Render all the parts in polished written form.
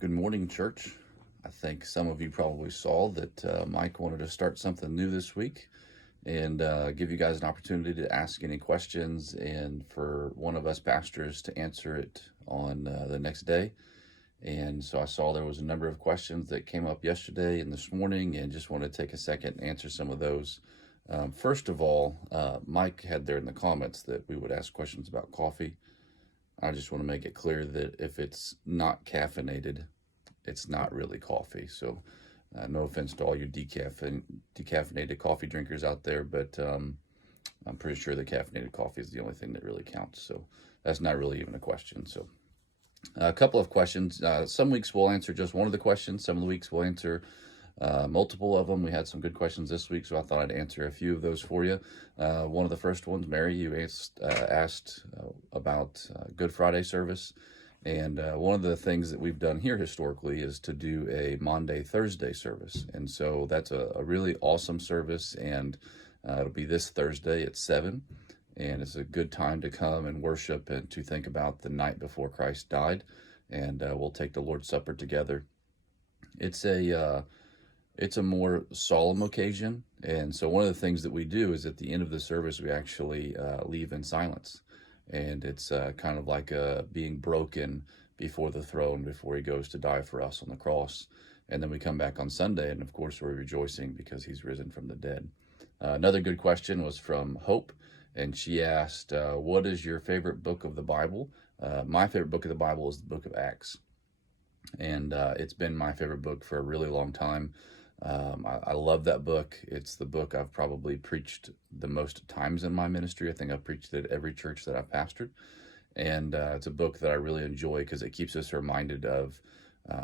Good morning, church. I think some of you probably saw that Mike wanted to start something new this week and give you guys an opportunity to ask any questions and for one of us pastors to answer it on the next day. And so I saw there was a number of questions that came up yesterday and this morning, and just want to take a second and answer some of those. First of all, Mike had there in the comments that we would ask questions about coffee. I just want to make it clear that if it's not caffeinated, it's not really coffee. So, no offense to all you decaffeinated coffee drinkers out there, but I'm pretty sure that caffeinated coffee is the only thing that really counts. So, that's not really even a question. So, a couple of questions. Some weeks we'll answer just one of the questions. Some of the weeks we'll answer multiple of them. We had some good questions this week, so I thought I'd answer a few of those for you. One of the first ones, Mary, you asked about Good Friday service. And one of the things that we've done here historically is to do a Maundy Thursday service. And so that's a really awesome service. And it'll be this Thursday at 7. And it's a good time to come and worship and to think about the night before Christ died. And we'll take the Lord's Supper together. It's a more solemn occasion. And so one of the things that we do is at the end of the service, we actually leave in silence. And it's kind of like being broken before the throne before he goes to die for us on the cross. And then we come back on Sunday, and of course we're rejoicing because he's risen from the dead. Another good question was from Hope, and she asked, what is your favorite book of the Bible? My favorite book of the Bible is the book of Acts. And it's been my favorite book for a really long time. I love that book. It's the book I've probably preached the most times in my ministry. I think I've preached it at every church that I've pastored. And it's a book that I really enjoy because it keeps us reminded of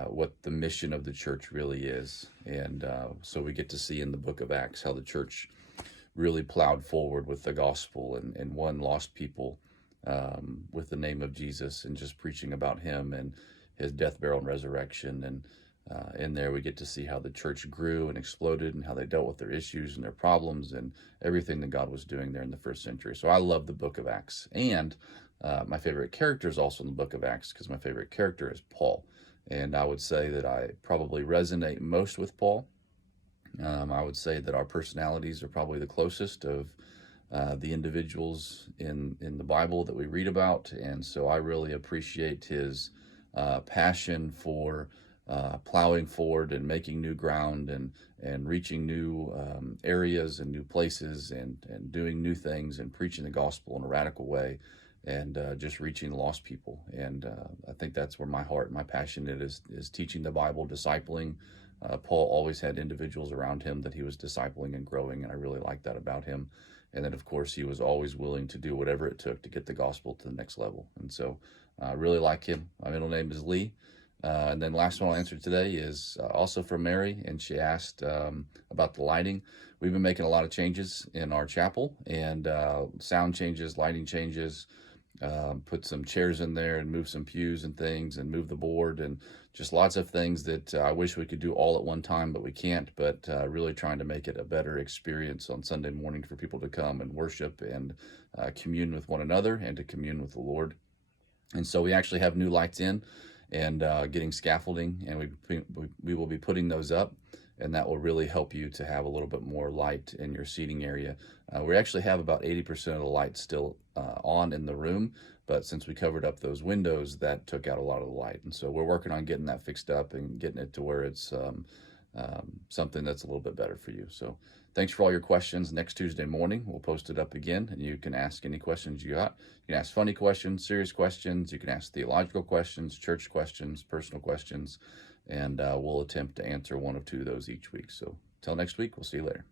what the mission of the church really is. And so we get to see in the book of Acts how the church really plowed forward with the gospel and won lost people with the name of Jesus and just preaching about him and his death, burial, and resurrection. And in there we get to see how the church grew and exploded and how they dealt with their issues and their problems and everything that God was doing there in the first century. So I love the book of Acts. And my favorite character is also in the book of Acts because my favorite character is Paul. And I would say that I probably resonate most with Paul. I would say that our personalities are probably the closest of the individuals in the Bible that we read about. And so I really appreciate his passion for plowing forward and making new ground and reaching new areas and new places and doing new things and preaching the gospel in a radical way and just reaching the lost people. And I think that's where my heart, my passion is teaching the Bible, discipling. Paul always had individuals around him that he was discipling and growing, and I really like that about him. And then, of course, he was always willing to do whatever it took to get the gospel to the next level. And so I really like him. My middle name is Lee. And then last one I'll answer today is also from Mary, and she asked about the lighting. We've been making a lot of changes in our chapel, and sound changes, lighting changes, put some chairs in there and move some pews and things and move the board and just lots of things that I wish we could do all at one time, but we can't. But really trying to make it a better experience on Sunday morning for people to come and worship and commune with one another and to commune with the Lord. And so we actually have new lights in and getting scaffolding, and we will be putting those up, and that will really help you to have a little bit more light in your seating area. We actually have about 80% of the light still on in the room, but since we covered up those windows, that took out a lot of the light. And so we're working on getting that fixed up and getting it to where it's something that's a little bit better for you. So thanks for all your questions. Next Tuesday morning, we'll post it up again, and you can ask any questions you got. You can ask funny questions, serious questions. You can ask theological questions, church questions, personal questions, and we'll attempt to answer one or two of those each week. So till next week, we'll see you later.